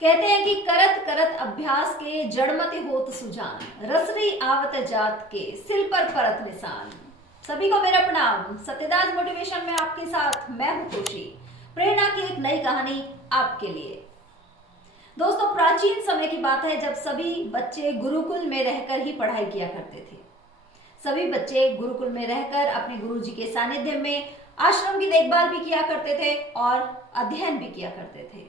कहते हैं कि करत करत अभ्यास के जड़मति होत सुजान, रसरी आवत जात के सिल पर परत निशान। सभी को मेरा प्रणाम। सत्यदास मोटिवेशन में आपके साथ मैं हूं खुशी। प्रेरणा की एक नई कहानी आपके लिए। दोस्तों, प्राचीन समय की बात है जब सभी बच्चे गुरुकुल में रहकर ही पढ़ाई किया करते थे। सभी बच्चे गुरुकुल में रहकर अपने गुरुजी के सानिध्य में आश्रम की देखभाल भी किया करते थे और अध्ययन भी किया करते थे।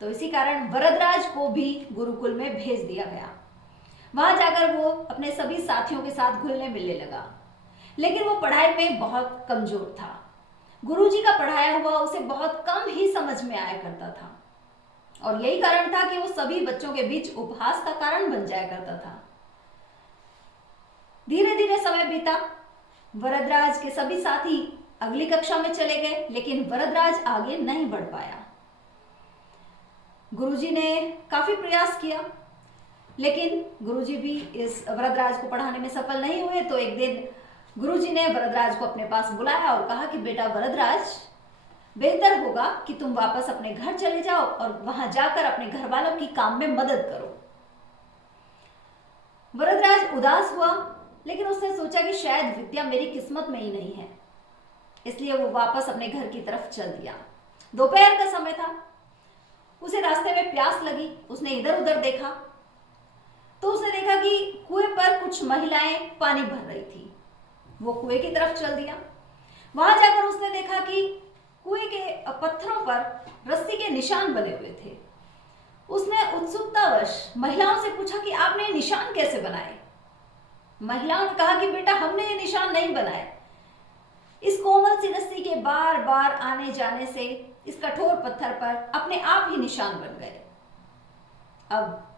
तो इसी कारण वरदराज को भी गुरुकुल में भेज दिया गया। वहां जाकर वो अपने सभी साथियों के साथ घुलने मिलने लगा, लेकिन वो पढ़ाई में बहुत कमजोर था। गुरुजी का पढ़ाया हुआ उसे बहुत कम ही समझ में आया करता था और यही कारण था कि वो सभी बच्चों के बीच उपहास का कारण बन जाया करता था। धीरे धीरे समय बीता। वरदराज के सभी साथी अगली कक्षा में चले गए, लेकिन वरदराज आगे नहीं बढ़ पाया। गुरुजी ने काफी प्रयास किया, लेकिन गुरुजी भी इस वरदराज को पढ़ाने में सफल नहीं हुए। तो एक दिन गुरुजी ने वरदराज को अपने पास बुलाया और कहा कि बेटा वरदराज, बेहतर होगा कि तुम वापस अपने घर चले जाओ और वहां जाकर अपने घर वालों की काम में मदद करो। वरदराज उदास हुआ, लेकिन उसने सोचा कि शायद विद्या मेरी किस्मत में ही नहीं है, इसलिए वो वापस अपने घर की तरफ चल दिया। दोपहर का समय था। उसे रास्ते में प्यास लगी। उसने इधर उधर देखा तो उसने देखा कि कुएं पर कुछ महिलाएं पानी भर रही थी। वो कुएं की तरफ चल दिया। वहां जाकर उसने देखा कि कुएं के पत्थरों पर रस्सी के निशान बने हुए थे। उसने उत्सुकतावश महिलाओं से पूछा कि आपने ये निशान कैसे बनाए। महिलाओं ने कहा कि बेटा, हमने ये निशान नहीं बनाए। इस कोमल सी रस्सी के बार बार आने जाने से इस कठोर पत्थर पर अपने आप ही निशान बन गए। अब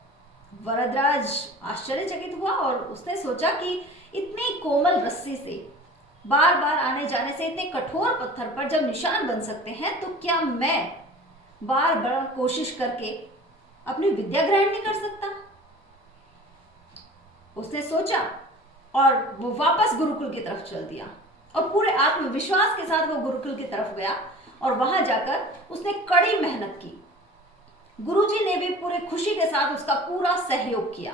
वरदराज आश्चर्यचकित हुआ और उसने सोचा कि इतनी कोमल रस्सी से बार बार आने जाने से इतने कठोर पत्थर पर जब निशान बन सकते हैं, तो क्या मैं बार बार कोशिश करके अपनी विद्या ग्रहण नहीं कर सकता? उसने सोचा और वो वापस गुरुकुल की तरफ चल दिया और पूरे आत्मविश्वास के साथ वो गुरुकुल की तरफ गया और वहां जाकर उसने कड़ी मेहनत की। गुरुजी ने भी पूरे खुशी के साथ उसका पूरा सहयोग किया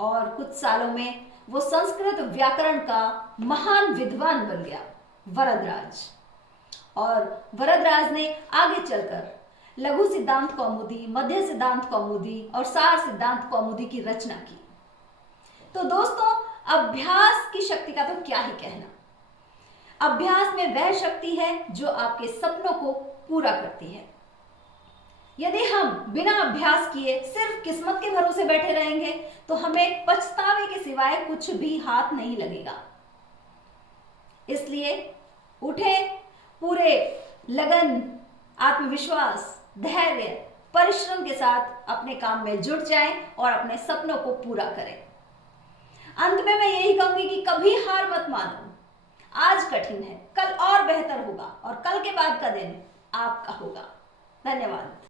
और कुछ सालों में वो संस्कृत व्याकरण का महान विद्वान बन गया वरदराज। और वरदराज ने आगे चलकर लघु सिद्धांत कौमुदी, मध्य सिद्धांत कौमुदी और सार सिद्धांत कौमुदी की रचना की। तो दोस्तों, अभ्यास की शक्ति का तो क्या ही कहना। अभ्यास में वह शक्ति है जो आपके सपनों को पूरा करती है। यदि हम बिना अभ्यास किए सिर्फ किस्मत के भरोसे बैठे रहेंगे तो हमें पछतावे के सिवाय कुछ भी हाथ नहीं लगेगा। इसलिए उठे, पूरे लगन, आत्मविश्वास, धैर्य, परिश्रम के साथ अपने काम में जुट जाएं और अपने सपनों को पूरा करें। अंत में मैं यही कहूंगी कि कभी हार मत मानो। आज कठिन है, कल और बेहतर होगा और कल के बाद का दिन आपका होगा। धन्यवाद।